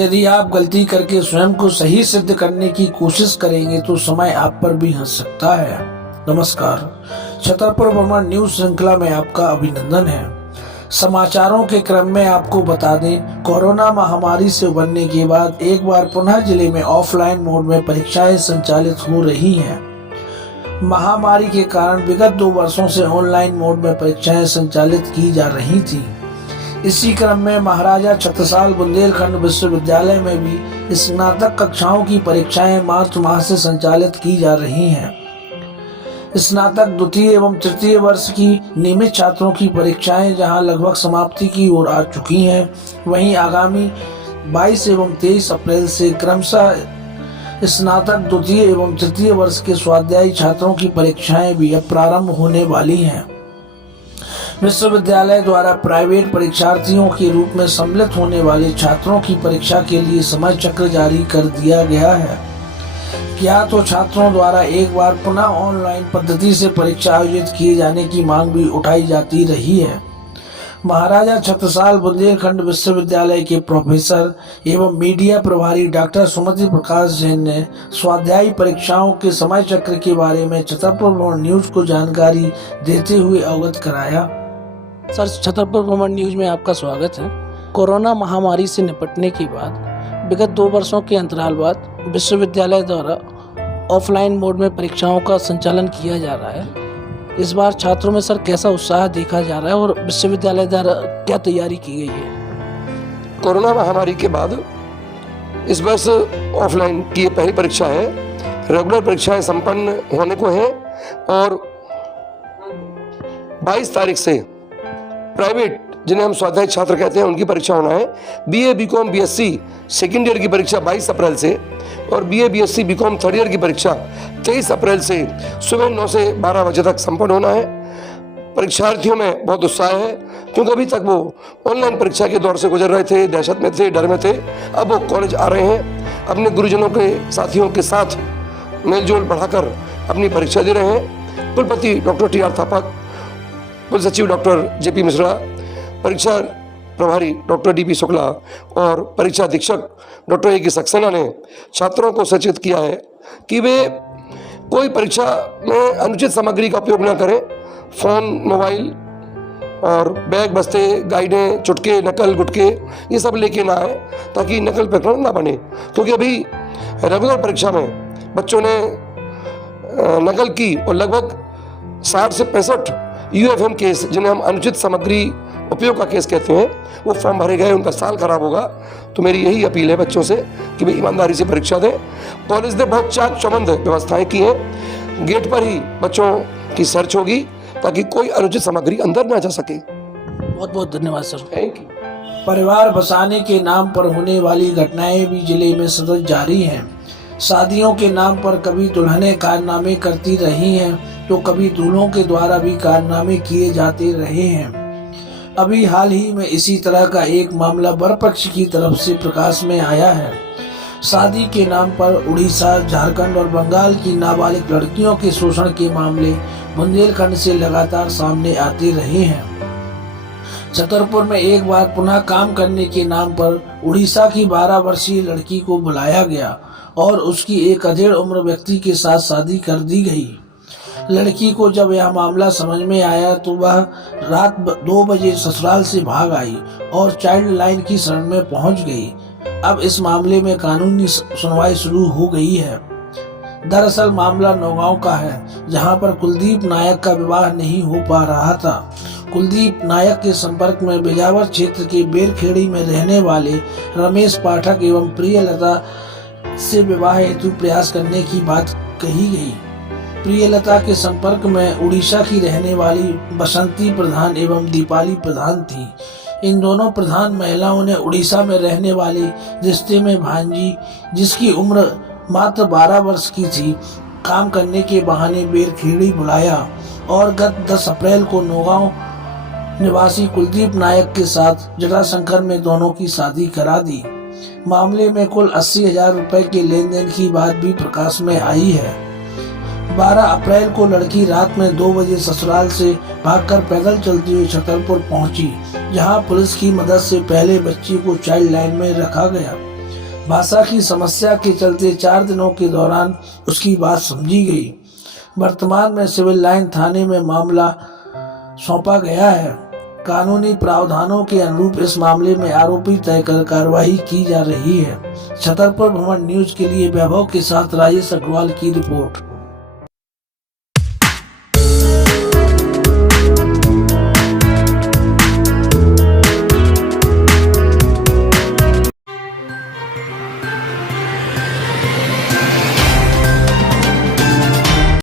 यदि आप गलती करके स्वयं को सही सिद्ध करने की कोशिश करेंगे तो समय आप पर भी हंस सकता है। नमस्कार, छतरपुर भ्रमण न्यूज श्रृंखला में आपका अभिनंदन है। समाचारों के क्रम में आपको बता दें, कोरोना महामारी से उबरने के बाद एक बार पुनः जिले में ऑफलाइन मोड में परीक्षाएं संचालित हो रही हैं। महामारी के कारण विगत 2 वर्षों से ऑनलाइन मोड में परीक्षाएं संचालित की जा रही थी। इसी क्रम में महाराजा छत्रसाल बुंदेलखंड विश्वविद्यालय में भी स्नातक कक्षाओं की परीक्षाएं मार्च माह से संचालित की जा रही हैं। स्नातक द्वितीय एवं तृतीय वर्ष की नियमित छात्रों की परीक्षाएं जहां लगभग समाप्ति की ओर आ चुकी हैं, वहीं आगामी 22 एवं 23 अप्रैल से क्रमशः स्नातक द्वितीय एवं तृतीय वर्ष के स्वाध्यायी छात्रों की परीक्षाएं भी अब प्रारंभ होने वाली हैं। विश्वविद्यालय द्वारा प्राइवेट परीक्षार्थियों के रूप में सम्मिलित होने वाले छात्रों की परीक्षा के लिए समय चक्र जारी कर दिया गया है। क्या तो छात्रों द्वारा एक बार पुनः ऑनलाइन पद्धति से परीक्षा आयोजित किए जाने की मांग भी उठाई जाती रही है। महाराजा छत्रसाल बुंदेलखंड विश्वविद्यालय के प्रोफेसर एवं मीडिया प्रभारी डॉक्टर सुमति प्रकाश जैन ने स्वाध्यायी परीक्षाओं के समय चक्र के बारे में छतरपुर भ्रमण न्यूज को जानकारी देते हुए अवगत कराया। सर, छतरपुर भ्रमण न्यूज में आपका स्वागत है। कोरोना महामारी से निपटने के बाद विगत 2 वर्षों के अंतराल बाद विश्वविद्यालय द्वारा ऑफलाइन मोड में परीक्षाओं का संचालन किया जा रहा है। इस बार छात्रों में सर कैसा उत्साह देखा जा रहा है और विश्वविद्यालय द्वारा क्या तैयारी की गई है? कोरोना महामारी के बाद इस वर्ष ऑफलाइन की पहली परीक्षा है। रेगुलर परीक्षाएं संपन्न होने को हैं और 22 तारीख से प्राइवेट, जिन्हें हम स्वाध्याय छात्र कहते हैं, उनकी परीक्षा होना है। BA BCom BSc second year की परीक्षा 22 अप्रैल से और BA BSc BCom third year की परीक्षा 23 अप्रैल से सुबह 9 से 12 बजे तक संपन्न होना है। परीक्षार्थियों में बहुत उत्साह है, क्योंकि अभी तक वो ऑनलाइन परीक्षा के दौर से गुजर रहे थे, दहशत में थे, डर में थे। अब वो कॉलेज आ रहे हैं, अपने गुरुजनों के साथियों के साथ मेलजोल बढ़ाकर अपनी परीक्षा दे रहे हैं। कुलपति डॉक्टर टी.आर. थापक, कुल सचिव डॉक्टर जे.पी. मिश्रा, परीक्षा प्रभारी डॉक्टर डी.पी. शुक्ला और परीक्षा अधीक्षक डॉक्टर ए.के. सक्सेना ने छात्रों को सचेत किया है कि वे कोई परीक्षा में अनुचित सामग्री का उपयोग न करें। फ़ोन, मोबाइल और बैग, बस्ते, गाइडें, चुटके, नकल, गुटके ये सब लेके ना आए, ताकि नकल प्रकरण ना बने। क्योंकि अभी रेगुलर परीक्षा में बच्चों ने नकल की और लगभग 60 से 65 यूएफएम केस, जिन्हें हम अनुचित सामग्री उपयोग का केस कहते हैं, वो फॉर्म भरे गए। उनका साल खराब होगा। तो मेरी यही अपील है बच्चों से कि वे ईमानदारी से परीक्षा दें। कॉलेज ने बहुत चाक चौबंद व्यवस्थाएं की हैं। गेट पर ही बच्चों की सर्च होगी ताकि कोई अनुचित सामग्री अंदर ना जा सके। बहुत बहुत धन्यवाद सर। Thank you. परिवार बसाने के नाम पर होने वाली घटनाएं भी जिले में सतत जारी हैं। शादियों के नाम पर कभी दुल्हनें कारनामे करती रही हैं तो कभी दूल्हों के द्वारा भी कारनामे किए जाते रहे हैं। अभी हाल ही में इसी तरह का एक मामला वर पक्ष की तरफ से प्रकाश में आया है। शादी के नाम पर उड़ीसा, झारखंड और बंगाल की नाबालिग लड़कियों के शोषण के मामले बुंदेलखंड से लगातार सामने आते रहे हैं। छतरपुर में एक बार पुनः काम करने के नाम पर उड़ीसा की 12 वर्षीय लड़की को बुलाया गया और उसकी एक अधेड़ उम्र व्यक्ति के साथ शादी कर दी गई। लड़की को जब यह मामला समझ में आया तो वह रात 2 बजे ससुराल से भाग आई और चाइल्ड लाइन की शरण में पहुंच गई। अब इस मामले में कानूनी सुनवाई शुरू हो गई है। दरअसल मामला नौगांव का है, जहां पर कुलदीप नायक का विवाह नहीं हो पा रहा था। कुलदीप नायक के संपर्क में बिजावर क्षेत्र के बेरखेड़ी में रहने वाले रमेश पाठक एवं प्रियलता से विवाह हेतु प्रयास करने की बात कही गई। प्रियलता के संपर्क में उड़ीसा की रहने वाली बसंती प्रधान एवं दीपाली प्रधान थी। इन दोनों प्रधान महिलाओं ने उड़ीसा में रहने वाले रिश्ते में भांजी, जिसकी उम्र मात्र 12 वर्ष की थी, काम करने के बहाने बेरखेड़ी बुलाया और गत 10 अप्रैल को नौगांव निवासी कुलदीप नायक के साथ जटाशंकर में दोनों की शादी करा दी। मामले में कुल 80,000 रुपए के लेन देन की बात भी प्रकाश में आई है। 12 अप्रैल को लड़की रात में 2 बजे ससुराल से भागकर पैदल चलती हुई छतरपुर पहुंची, जहां पुलिस की मदद से पहले बच्ची को चाइल्ड लाइन में रखा गया। भाषा की समस्या के चलते 4 दिनों के दौरान उसकी बात समझी गई। वर्तमान में सिविल लाइन थाने में मामला सौंपा गया है। कानूनी प्रावधानों के अनुरूप इस मामले में आरोपी तय कर कार्रवाई की जा रही है। छतरपुर भ्रमण न्यूज के लिए वैभव के साथ राजेश अग्रवाल की रिपोर्ट।